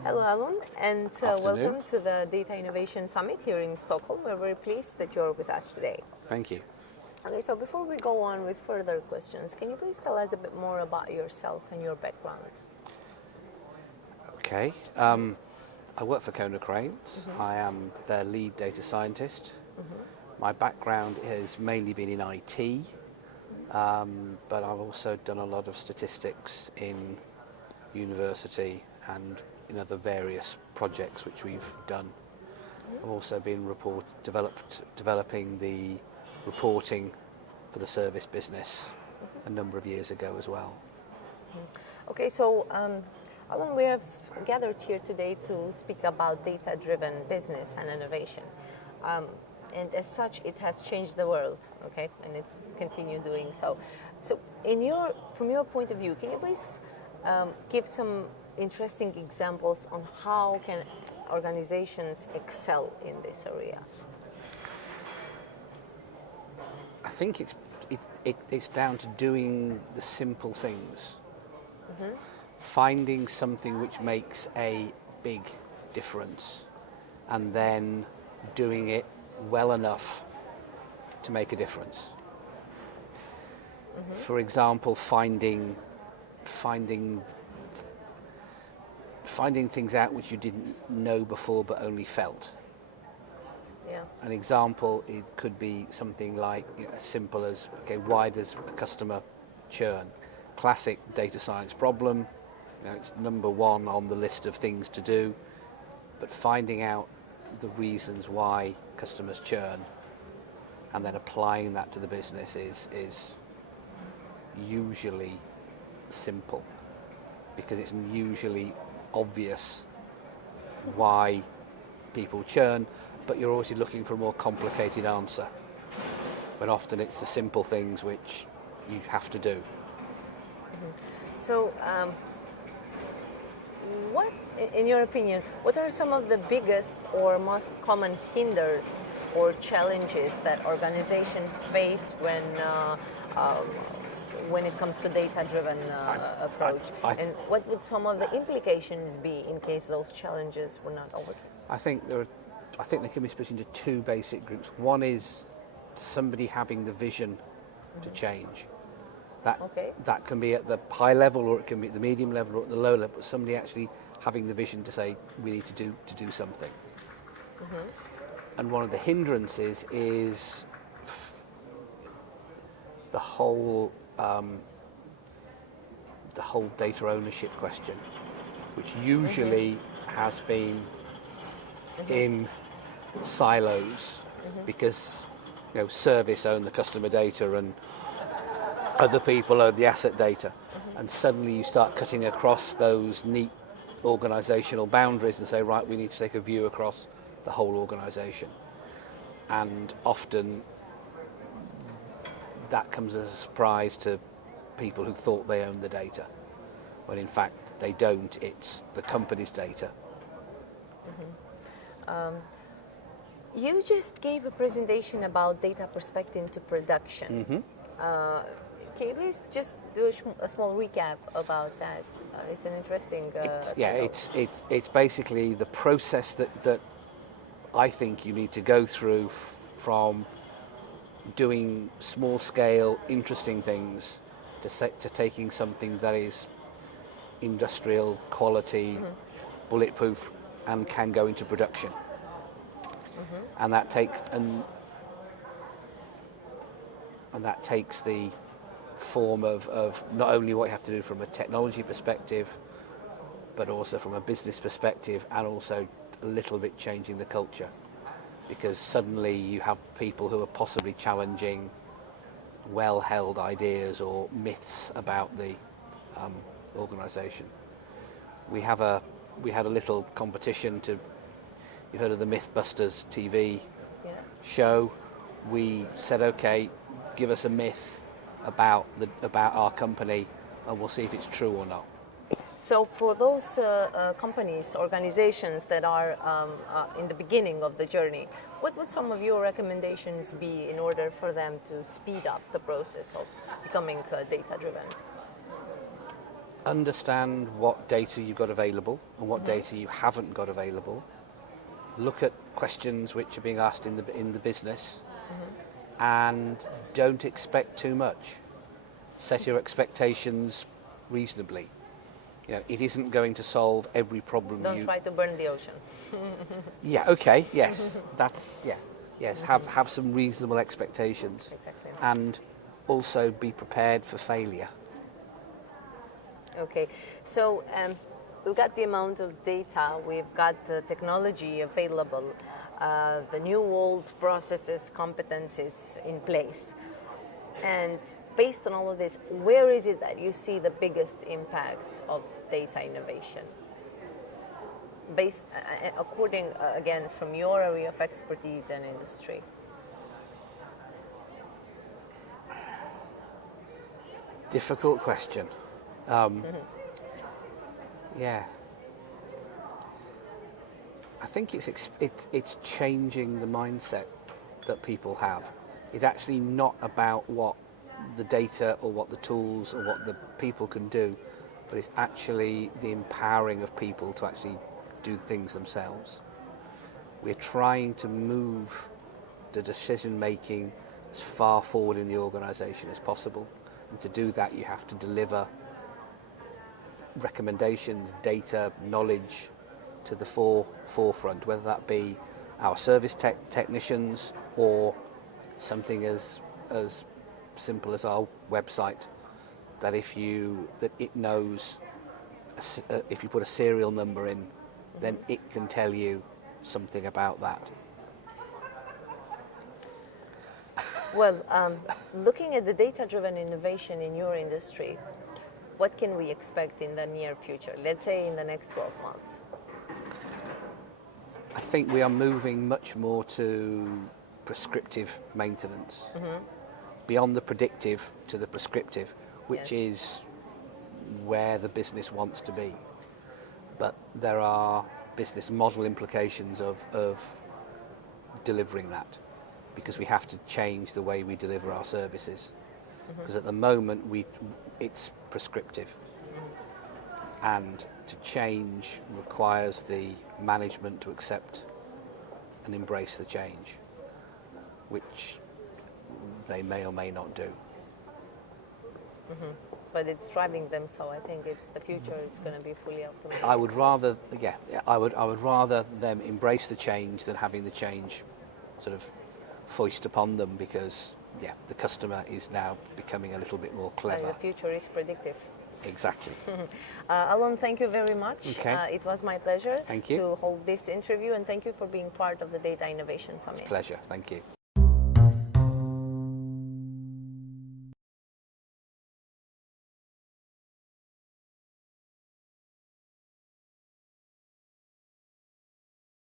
Hello, Alun, and Afternoon. welcome to the Data Innovation Summit here in Stockholm. We're very pleased that you're with us today. Thank you. Okay, so before we go on with further questions, can you please tell us a bit more about yourself and your background? Okay. I work for Konecranes. I am their lead data scientist. My background has mainly been in IT, but I've also done a lot of statistics in university and in other various projects which we've done. I've also been developing the reporting for the service business a number of years ago as well. Okay, so Alun, we have gathered here today to speak about data-driven business and innovation. And as such, it has changed the world, okay, and it's continued doing so. So from your point of view, can you please give some interesting examples on how can organizations excel in this area? I think it's down to doing the simple things. Finding something which makes a big difference and then doing it well enough to make a difference. For example, finding things out which you didn't know before but only felt. Yeah. An example, it could be something like as simple as, okay, why does a customer churn? Classic data science problem. It's number one on the list of things to do, but finding out the reasons why customers churn and then applying that to the business is usually simple, because it's usually obvious why people churn, but you're always looking for a more complicated answer. But often it's the simple things which you have to do. So, in your opinion, what are some of the biggest or most common hinders or challenges that organizations face when it comes to data-driven approach? And what would some of the implications be in case those challenges were not overcome? I think they can be split into two basic groups. One is somebody having the vision to change. That can be at the high level, or it can be at the medium level, or at the low level. But somebody actually having the vision to say we need to do something. And one of the hindrances is the whole data ownership question, which usually has been in silos, because service own the customer data and other people own the asset data, and suddenly you start cutting across those neat organisational boundaries and say, right, we need to take a view across the whole organisation. And often that comes as a surprise to people who thought they owned the data, when in fact they don't. It's the company's data. You just gave a presentation about data perspective into production. Can you please just do a small recap about that? It's an interesting. It's basically the process that I think you need to go through from doing small scale, interesting things to taking something that is industrial quality, bulletproof, and can go into production. And that takes the form of not only what you have to do from a technology perspective, but also from a business perspective, and also a little bit changing the culture, because suddenly you have people who are possibly challenging well-held ideas or myths about the organisation. We had a little competition to. You heard of the Mythbusters TV show? We said, okay, give us a myth about our company, and we'll see if it's true or not. So for those companies, organizations that are in the beginning of the journey, what would some of your recommendations be in order for them to speed up the process of becoming data-driven? understand what data you've got available and what data you haven't got available. Look at questions which are being asked in the business, and don't expect too much. Set your expectations reasonably. You know, it isn't going to solve every problem. Don't try to burn the ocean. Yeah. Okay. Yes. That's yeah. Yes. Have some reasonable expectations. Exactly. And also be prepared for failure. Okay, so we've got the amount of data, we've got the technology available, the new old processes, competencies in place. And based on all of this, where is it that you see the biggest impact of data innovation? Based, according, again, from your area of expertise and industry. Difficult question. Yeah. I think it's changing the mindset that people have. It's actually not about what the data or what the tools or what the people can do, but it's actually the empowering of people to actually do things themselves. We're trying to move the decision making as far forward in the organisation as possible, and to do that you have to deliver recommendations, data, knowledge to the forefront, whether that be our service technicians or something as simple as our website, that it knows if you put a serial number in, then it can tell you something about that. Well, looking at the data-driven innovation in your industry, what can we expect in the near future? Let's say in the next 12 months. I think we are moving much more to prescriptive maintenance, beyond the predictive to the prescriptive, which is where the business wants to be. But there are business model implications of delivering that, because we have to change the way we deliver our services. Because at the moment it's prescriptive, and to change requires the management to accept and embrace the change, which they may or may not do. But it's driving them, so I think it's the future. It's going to be fully automated. I would rather them embrace the change than having the change sort of foist upon them, because the customer is now becoming a little bit more clever. And the future is predictive. Exactly. Alun, thank you very much. Okay. It was my pleasure Thank you. to hold this interview, and thank you for being part of the Data Innovation Summit. Pleasure. Thank you.